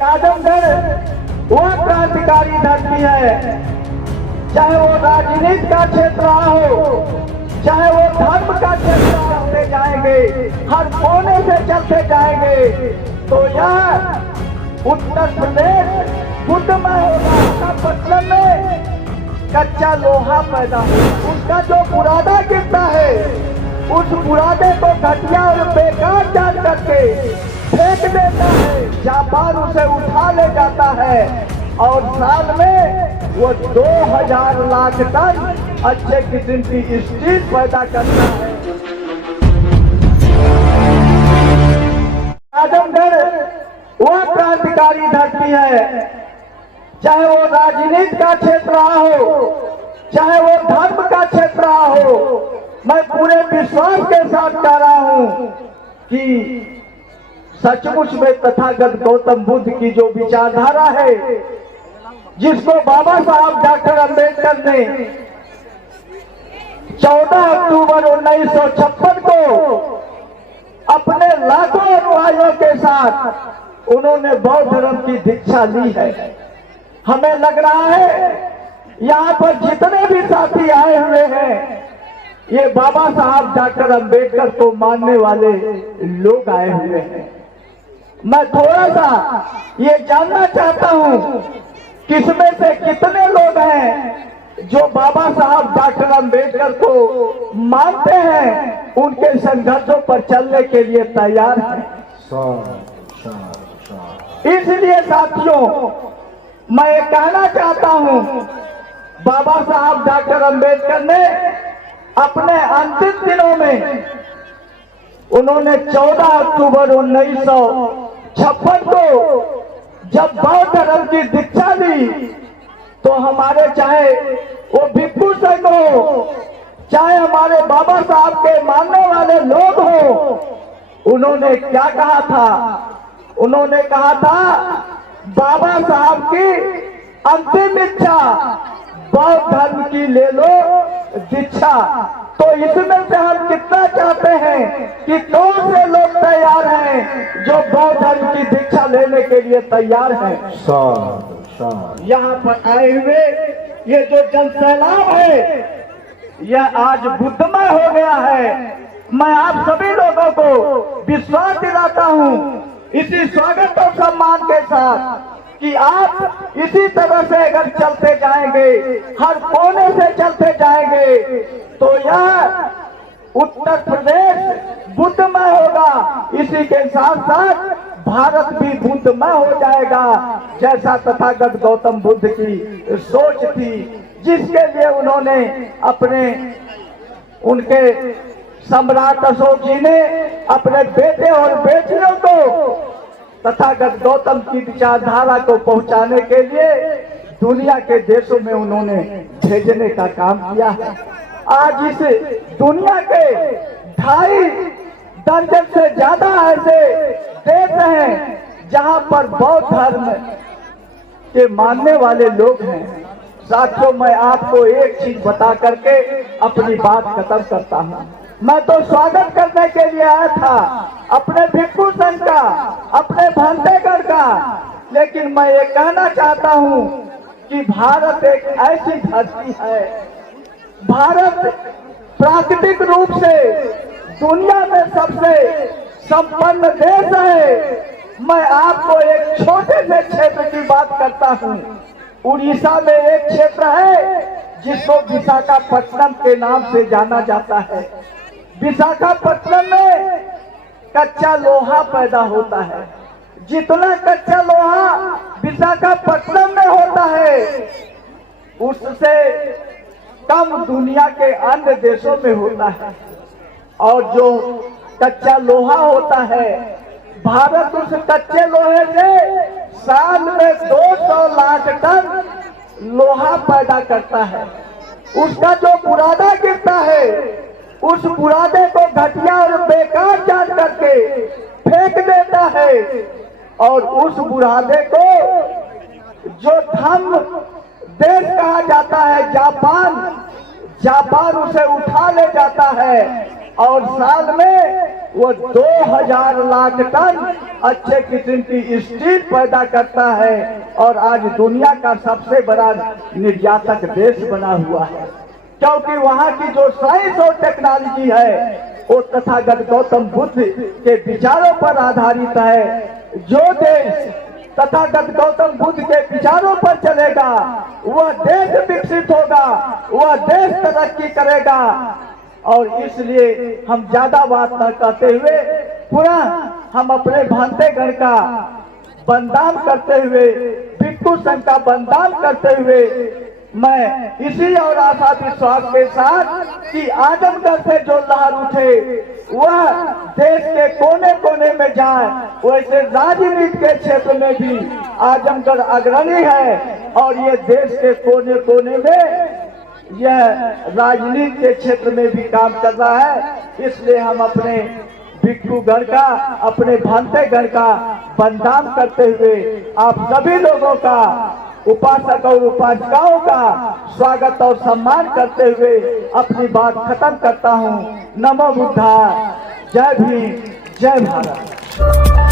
आजमगढ़ वो क्रांतिकारी धरती है, चाहे वो राजनीति का क्षेत्र हो, चाहे वो धर्म का क्षेत्र, चलते जाएंगे, हर कोने से चलते जाएंगे तो यह उत्तर प्रदेश बुद्धमय होगा। पटना में कच्चा लोहा पैदा हो, उसका जो बुरादा गिरता है उस बुरादे को घटिया और बेकार जान करके फेंक देता है, जापान उसे उठा ले जाता है और साल में वो 2000 लाख टन अच्छे किस्म की स्टील पैदा करता है। आजमगढ़ वो क्रांतिकारी धरती है, चाहे वो राजनीति का क्षेत्र हो, चाहे वो धर्म का क्षेत्र हो। मैं पूरे विश्वास के साथ कह रहा हूं कि सचमुच में तथागत गौतम बुद्ध की जो विचारधारा है, जिसको बाबा साहब डॉक्टर अंबेडकर ने 14 अक्टूबर 1956 को अपने लाखों अनुयायियों के साथ उन्होंने बौद्ध धर्म की दीक्षा ली है। हमें लग रहा है यहाँ पर जितने भी साथी आए हुए हैं ये बाबा साहब डॉक्टर अंबेडकर को मानने वाले लोग आए हुए हैं। मैं थोड़ा सा ये जानना चाहता हूं किसमें से कितने लोग हैं जो बाबा साहब डॉक्टर अंबेडकर को मानते हैं, उनके संघर्षों पर चलने के लिए तैयार हैं। इसलिए साथियों मैं ये कहना चाहता हूं, बाबा साहब डॉक्टर अंबेडकर ने अपने अंतिम दिनों में उन्होंने 14 अक्टूबर 1956 को जब बौद्ध धर्म की दीक्षा ली तो हमारे चाहे वो भिक्षु संघ हो, चाहे हमारे बाबा साहब के मानने वाले लोग हो, उन्होंने क्या कहा था? उन्होंने कहा था बाबा साहब की अंतिम इच्छा बौद्ध धर्म की ले लो दीक्षा। तो इसमें से हम कितना चाहते हैं कि कौन से लोग तैयार हैं जो बौद्ध धर्म की दीक्षा लेने के लिए तैयार हैं? यहाँ पर आए हुए ये जो जनसैलाब है यह आज बुद्धमय हो गया है। मैं आप सभी लोगों को विश्वास दिलाता हूँ इसी स्वागत और सम्मान के साथ कि आप इसी तरह से अगर चलते जाएंगे, हर कोने से चलते जाएंगे तो यह उत्तर प्रदेश बुद्धमय होगा। इसी के साथ साथ भारत भी बुद्धमय हो जाएगा, जैसा तथागत गौतम बुद्ध की सोच थी, जिसके लिए उन्होंने अपने उनके सम्राट अशोक जी ने अपने बेटे और बेटियों को तथागत गौतम की विचारधारा को पहुंचाने के लिए दुनिया के देशों में उन्होंने भेजने का काम किया है। आज इस दुनिया के 2.5 दर्जन से ज्यादा ऐसे देश हैं जहां पर बौद्ध धर्म के मानने वाले लोग हैं। साथियों मैं आपको एक चीज बता करके अपनी बात खत्म करता हूं। मैं तो स्वागत करने के लिए आया था अपने भिक्षु संघ का, अपने भंतेगढ़ का, लेकिन मैं ये कहना चाहता हूं कि भारत एक ऐसी धरती है, भारत प्राकृतिक रूप से दुनिया में सबसे संपन्न देश है। मैं आपको एक छोटे से क्षेत्र की बात करता हूं। उड़ीसा में एक क्षेत्र है जिसको विशाखापट्टनम के नाम से जाना जाता है। विशाखापट्टनम में कच्चा लोहा पैदा होता है। जितना कच्चा लोहा विशाखापट्टनम में होता है उससे कम दुनिया के अन्य देशों में होता है। और जो कच्चा लोहा होता है, भारत उस कच्चे लोहे से साल में 200 लाख टन लोहा पैदा करता है। उसका जो बुरादा गिरता है उस बुरादे को घटिया और बेकार जान करके फेंक देता है और उस बुरादे को जो धर्म देश कहा जाता है जापान उसे उठा ले जाता है और साल में वो 2000 लाख टन अच्छे किस्म की स्टील पैदा करता है और आज दुनिया का सबसे बड़ा निर्यातक देश बना हुआ है, क्योंकि वहाँ की जो साइंस और टेक्नोलॉजी है वो तथागत गौतम बुद्ध के विचारों पर आधारित है। जो देश तथागत गौतम बुद्ध के विचारों पर चलेगा वह देश विकसित होगा, वह देश तरक्की करेगा। और इसलिए हम ज्यादा बात न करते हुए पुनः हम अपने भांतेगढ़ का बंदाम करते हुए, भिक्खू संघ का बंदाम करते हुए मैं इसी और आशा विश्वास के साथ कि आजमगढ़ से जो लहर उठे वह देश के कोने कोने में जाए, वैसे राजनीति के क्षेत्र में भी आजमगढ़ अग्रणी है और ये देश के कोने कोने में यह राजनीति के क्षेत्र में भी काम कर रहा है। इसलिए हम अपने भिक्खूगढ़ का, अपने भांतेगढ़ का बंदाम करते हुए आप सभी लोगों का, उपासक और उपासिकाओं का स्वागत और सम्मान करते हुए अपनी बात खत्म करता हूँ। नमो बुद्धाय, जय भीम, जय भारत।